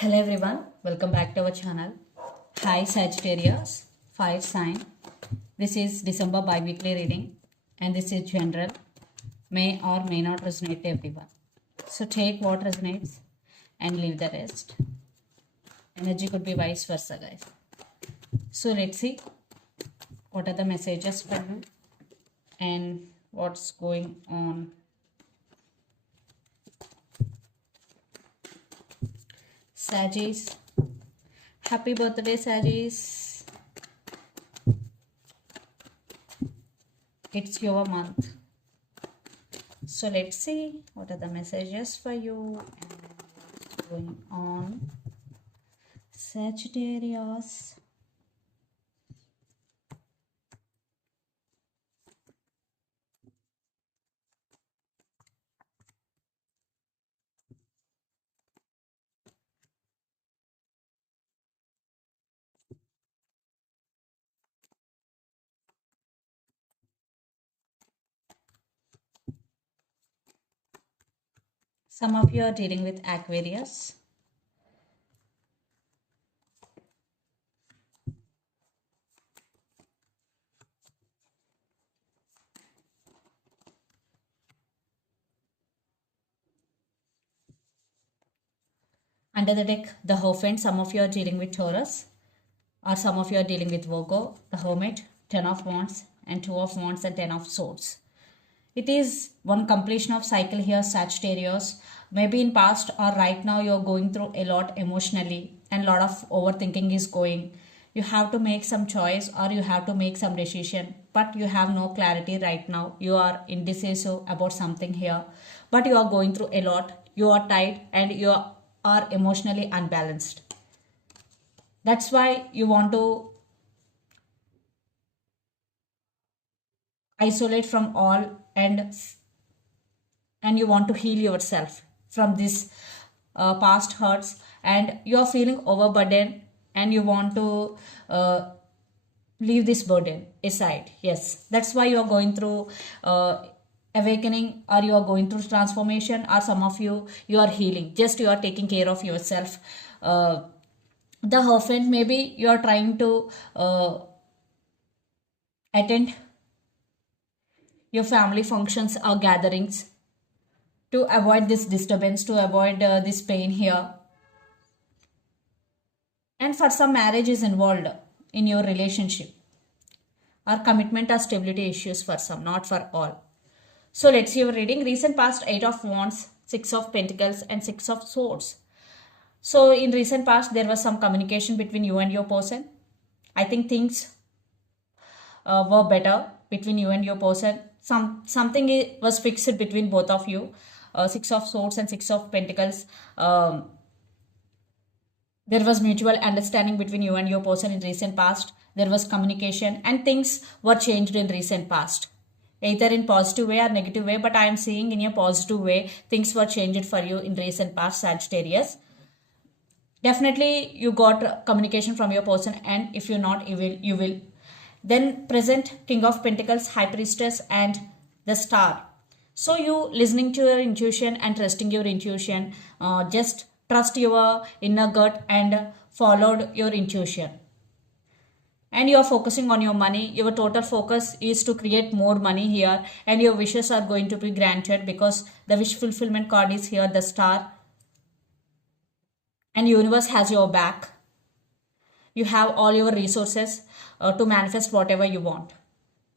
Hello everyone, welcome back to our channel. Hi Sagittarius, fire sign. This is December bi-weekly reading and this is general. May or may not resonate to everyone. So take what resonates and leave the rest. Energy could be vice versa, guys. So let's see what are the messages for you and what's going on. Sagittarius, happy birthday Sagittarius. It's your month. So let's see what are the messages for you and what's going on. Sagittarius. Some of you are dealing with Aquarius. Under the deck, the Hierophant. Some of you are dealing with Taurus, or some of you are dealing with Virgo, the Hermit, 10 of Wands, and 2 of Wands, and 10 of Swords. It is one completion of cycle here, Sagittarius. Maybe in past or right now you're going through a lot emotionally and lot of overthinking is going. You have to make some choice or you have to make some decision, but you have no clarity right now. You are indecisive about something here, but you are going through a lot. You are tired and you are emotionally unbalanced. That's why you want to isolate from all and you want to heal yourself from this past hurts and you are feeling overburdened and you want to leave this burden aside. Yes, that's why you are going through awakening or you are going through transformation, or some of you are healing, just you are taking care of yourself. The Hierophant, maybe you are trying to attend your family functions or gatherings to avoid this disturbance, to avoid this pain here. And for some, marriage is involved in your relationship or commitment or stability issues for some, not for all. So let's see your reading. Recent past, 8 of Wands, 6 of Pentacles, and 6 of Swords. So in recent past, there was some communication between you and your person. I think things were better between you and your person. Something was fixed between both of you. 6 of Swords and 6 of Pentacles. There was mutual understanding between you and your person in recent past. There was communication and things were changed in recent past, either in positive way or negative way, but I am seeing in a positive way things were changed for you in recent past, Sagittarius. Definitely you got communication from your person, and if you're not, you will. Then present, King of Pentacles, High Priestess, and the Star. So you listening to your intuition and trusting your intuition. Just trust your inner gut and followed your intuition. And you are focusing on your money. Your total focus is to create more money here, and your wishes are going to be granted because the wish fulfillment card is here, the Star. And universe has your back. You have all your resources to manifest whatever you want.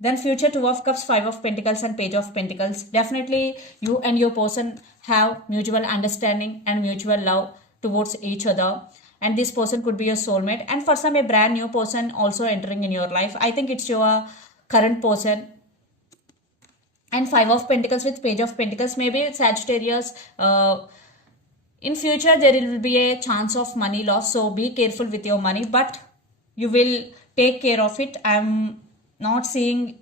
Then future, 2 of Cups, 5 of Pentacles, and Page of Pentacles. Definitely you and your person have mutual understanding and mutual love towards each other, and this person could be your soulmate, and for some a brand new person also entering in your life. I think it's your current person. And 5 of Pentacles with Page of Pentacles, maybe Sagittarius, in future there will be a chance of money loss, so be careful with your money, but you will take care of it. I'm not seeing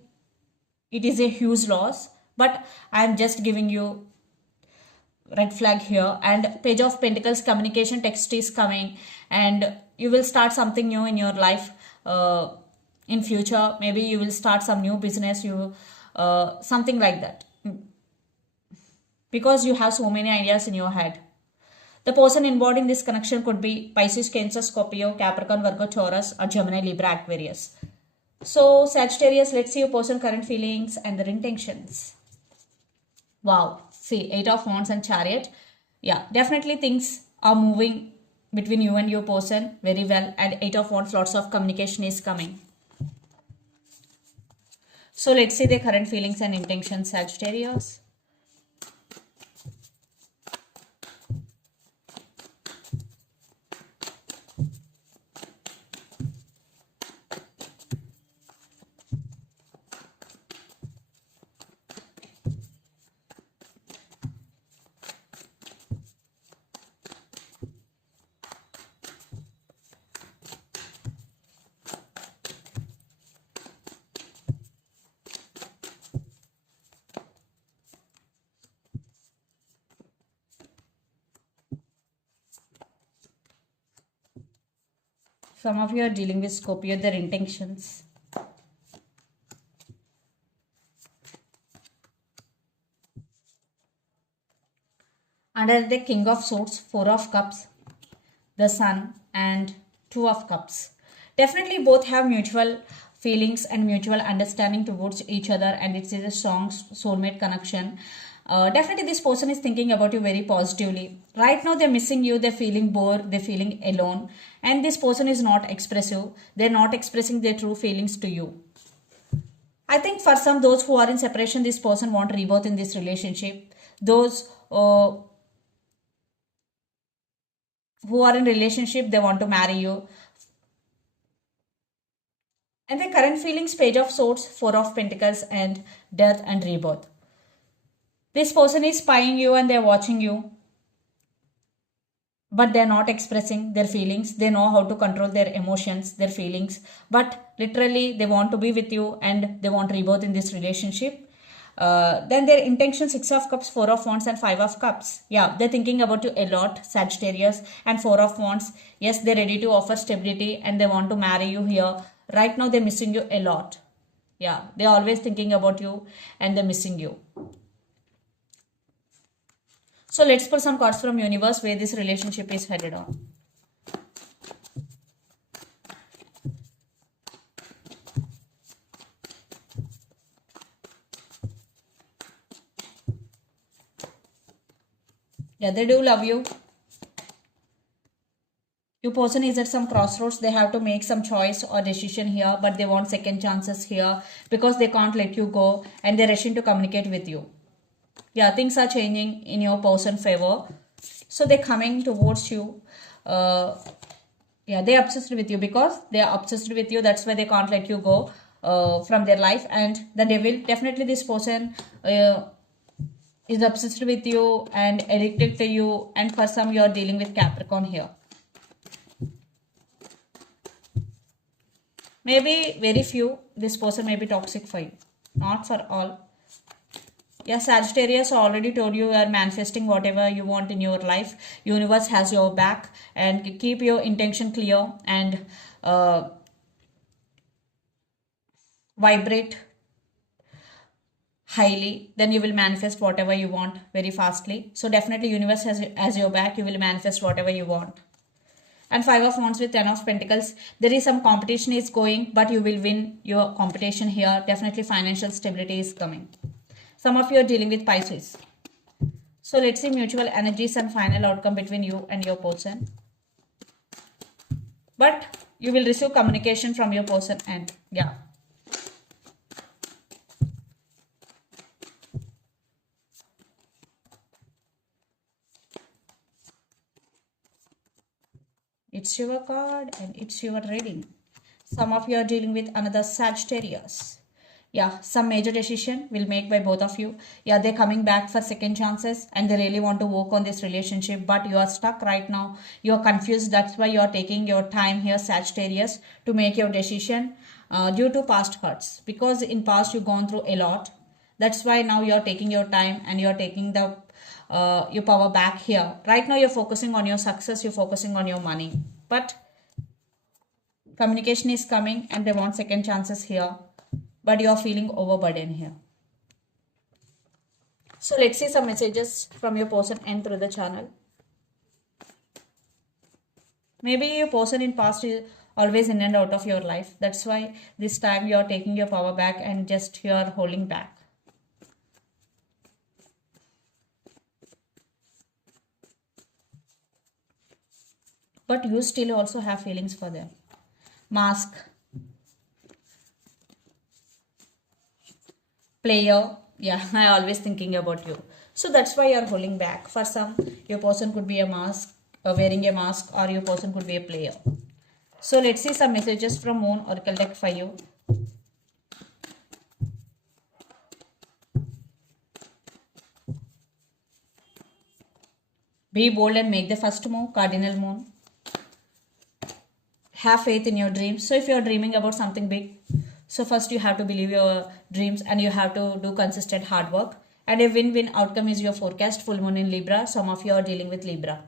it is a huge loss, but I'm just giving you red flag here. And Page of Pentacles, communication, text is coming, and you will start something new in your life in future. Maybe you will start some new business, something like that, because you have so many ideas in your head. The person involved in this connection could be Pisces, Cancer, Scorpio, Capricorn, Virgo, Taurus, or Gemini, Libra, Aquarius. So Sagittarius, let's see your person current feelings and their intentions. Wow, see, 8 of Wands and Chariot. Yeah, definitely things are moving between you and your person very well, and 8 of Wands, lots of communication is coming. So let's see the current feelings and intentions, Sagittarius. Some of you are dealing with Scorpio, their intentions. Under the King of Swords, 4 of Cups, the Sun, and 2 of Cups. Definitely both have mutual feelings and mutual understanding towards each other, and it is a strong soulmate connection. Definitely this person is thinking about you very positively. Right now they're missing you, they're feeling bored, they're feeling alone, and this person is not expressive. They're not expressing their true feelings to you. I think for some, those who are in separation, this person want rebirth in this relationship. Those who are in relationship, they want to marry you. And the current feelings, Page of Swords, 4 of Pentacles, and death and rebirth. This person is spying you and they're watching you, but they're not expressing their feelings. They know how to control their emotions, their feelings, but literally they want to be with you and they want rebirth in this relationship. Then their intention, 6 of Cups, 4 of Wands, and 5 of Cups. Yeah, they're thinking about you a lot, Sagittarius, and 4 of Wands. Yes, they're ready to offer stability and they want to marry you here. Right now, they're missing you a lot. Yeah, they're always thinking about you and they're missing you. So let's pull some cards from universe where this relationship is headed on. Yeah, they do love you. Your person is at some crossroads. They have to make some choice or decision here, but they want second chances here because they can't let you go and they're rushing to communicate with you. Yeah, things are changing in your person's favor. So they're coming towards you. Yeah, they're obsessed with you because they are obsessed with you. That's why they can't let you go from their life. And then they will definitely, this person is obsessed with you and addicted to you. And for some, you're dealing with Capricorn here. Maybe very few, this person may be toxic for you. Not for all. Yeah, Sagittarius, I already told you are manifesting whatever you want in your life. Universe has your back, and keep your intention clear and vibrate highly. Then you will manifest whatever you want very fastly. So definitely universe has your back. You will manifest whatever you want. And 5 of Wands with 10 of Pentacles. There is some competition is going, but you will win your competition here. Definitely financial stability is coming. Some of you are dealing with Pisces. So let's see mutual energies and final outcome between you and your person. But you will receive communication from your person and yeah. It's your card and it's your reading. Some of you are dealing with another Sagittarius. Yeah, some major decision will make by both of you. Yeah, they're coming back for second chances and they really want to work on this relationship, but you are stuck right now. You are confused. That's why you are taking your time here, Sagittarius, to make your decision due to past hurts. Because in past you've gone through a lot. That's why now you are taking your time and you are taking the your power back here. Right now you're focusing on your success. You're focusing on your money. But communication is coming and they want second chances here. But you are feeling overburdened here. So let's see some messages from your person and through the channel. Maybe your person in past is always in and out of your life. That's why this time you are taking your power back and just you are holding back. But you still also have feelings for them. Mask, player, yeah, I always thinking about you. So that's why you're holding back. For some, your person could be a mask, wearing a mask, or your person could be a player. So let's see some messages from Moon Oracle deck for you. Be bold and make the first move, Cardinal Moon. Have faith in your dreams. So if you're dreaming about something big, so first you have to believe your dreams and you have to do consistent hard work. And a win-win outcome is your forecast, full moon in Libra. Some of you are dealing with Libra.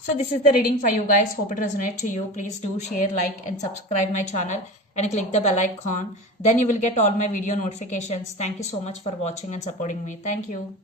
So this is the reading for you guys. Hope it resonates to you. Please do share, like and subscribe my channel and click the bell icon. Then you will get all my video notifications. Thank you so much for watching and supporting me. Thank you.